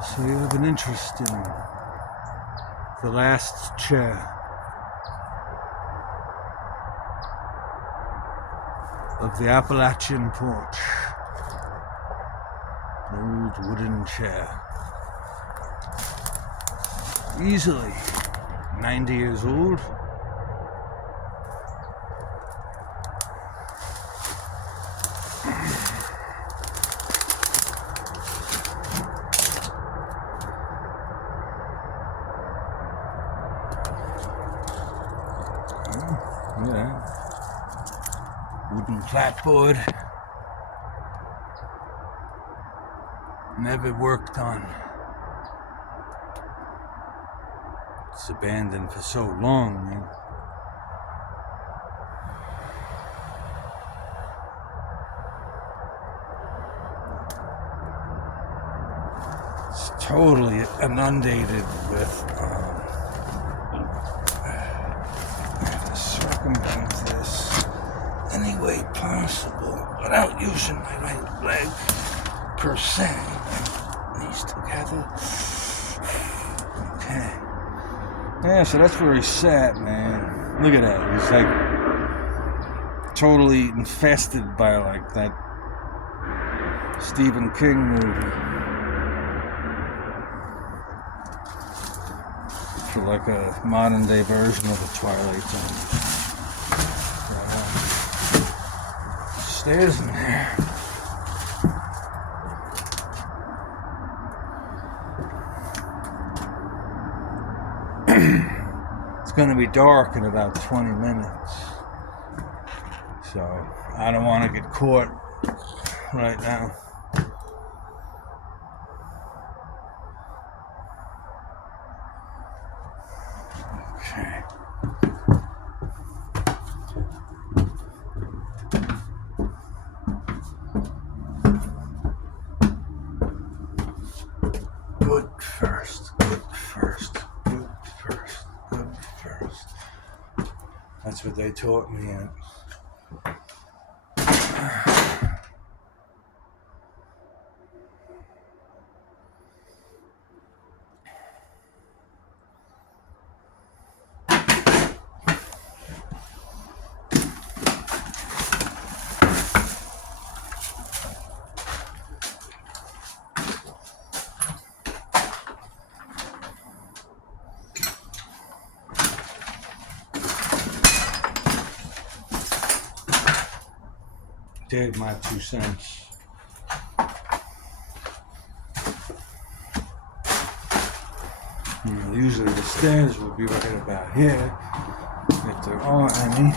So you have an interest in the last chair. Of the Appalachian porch. An old wooden chair. Easily 90 years old. Yeah. Wooden clapboard. Never worked on. It's abandoned for so long, man. It's totally inundated with circumvent this any way possible without using my right leg per se. These together. Okay. Yeah, so that's where he sat, man. Look at that. He's like totally infested by like that Stephen King movie. For like a modern day version of the Twilight Zone. Stairs in there. It's going to be dark in about 20 minutes. So I don't want to get caught right now. Okay. Good first. That's what they taught me at. Did my 2 cents. You know, usually the stairs will be right about here, if there are any.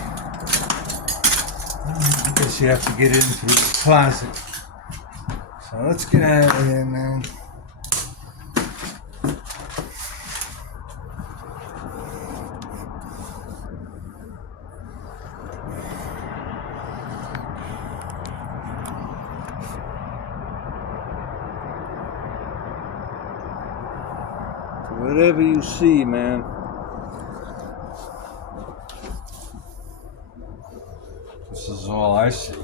I guess you have to get in through the closet. So let's get out of here, man. Whatever you see, man. This is all I see.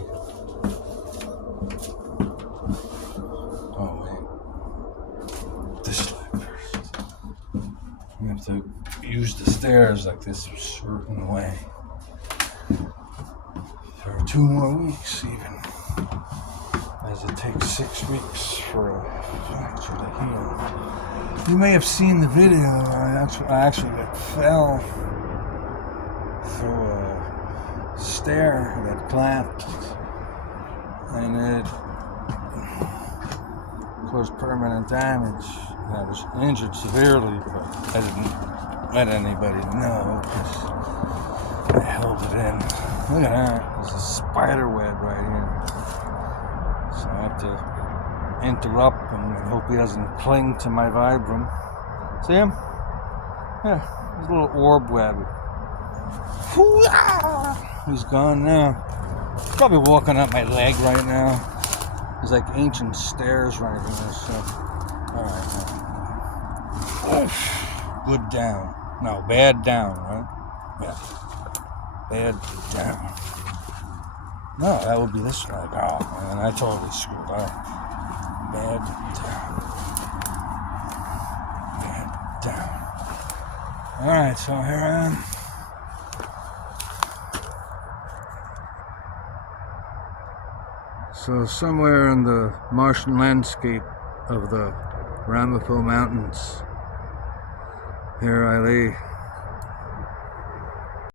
Oh, wait. This way first. You have to use the stairs like this a certain way. For 2 more weeks, even. As it takes 6 weeks for a fracture to heal. You may have seen the video. I actually fell through a stair that clamped, and it caused permanent damage. I was injured severely, but I didn't let anybody know because I held it in. Look at that. There's a spider web right here. So I have to interrupt him and hope he doesn't cling to my vibram. See him? Yeah, there's a little orb web. He's gone now. He's probably walking up my leg right now. There's like ancient stairs right here, so. Alright. Good down. No, bad down, right? Yeah. Bad down. No, that would be this leg. Oh, man, I totally screwed up. Bad down. Down. Alright, so here I am. So somewhere in the Martian landscape of the Ramapo Mountains, here I lay